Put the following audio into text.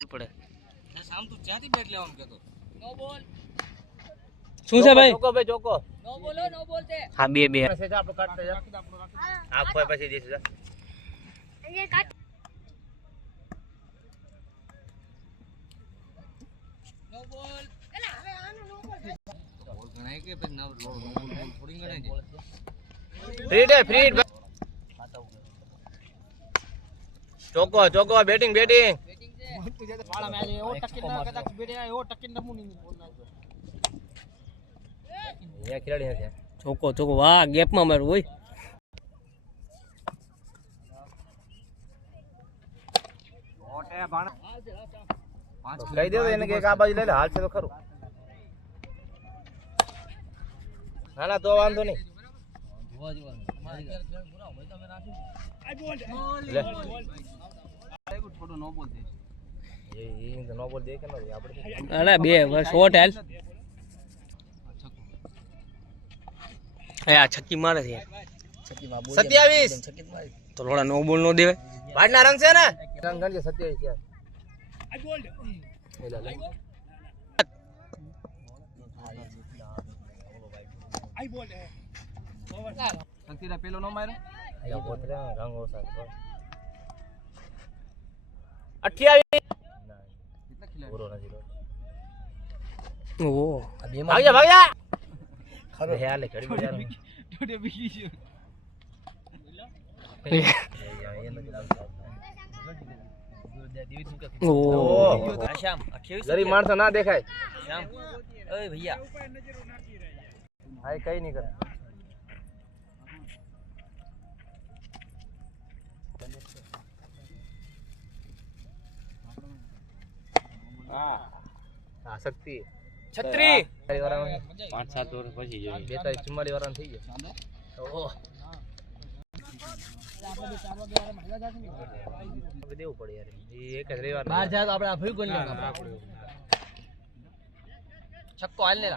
પડે શામ તું ક્યાંથી બેટ લેવાનું કેતો નો બોલ શું છે ભાઈ ચોકો ભાઈ ચોકો નો બોલો નો બોલતે હા બે બે મેસેજ આપણો કાઢતા જા આ કોઈ પછી દેશે જા એ કાટ નો બોલ એલા હવે આનો નો બોલ બોલ ગણાય કે પછી ના થોડી ગણાય છે ફ્રીડ ચોકો ચોકો બેટિંગ બેટિંગ વાળા મેચ એવો ટકીન ના કદાચ બેડે એવો ટકીન રમું નહીં બોલ નાખજો અહીંયા ખેલાડી છે ચોકો ચોકો વાહ ગેપ માં મારું હોય મોટે ભાણ કહી દે એને કે આ બાજુ લઈ લે હાલ છે તો ખરું ના ના તો વાંધો નહીં જોવા જોવાનું લે થોડો નો બોલ દે એ તો નો બોલ દે કે ન આપણે અરે બે શોર્ટ હેલ આ છક્કી મારે છે 27 તો થોડા નો બોલ નો દેવાય ભાડના રંગ છે ને રંગ ગણજે 27 છે આ બોલ આઈ બોલ શક્તિરા પેલો નો માર્યો આ પોતરે રંગ ઓસા 28 પૂરો નથી ઓહો ભાગ્યા ખરો હે આલે ઘડી યાર ટોટે બીજી છે ઓહો શ્યામ 28 ગરીબ માણસો ના દેખાય શ્યામ ઓય ભૈયા હાય કઈ નહીં કરે હા શક્તિ 36 5-7 વર્ષ પછી જોઈએ 42 44 વાળા થઈ ગયા ઓહો દેવું પડે યાર એ એક જ રવિવાર બહાર જાય તો આપણે આ ભૂલ કરી લેવાનું છક્કો હાલ ને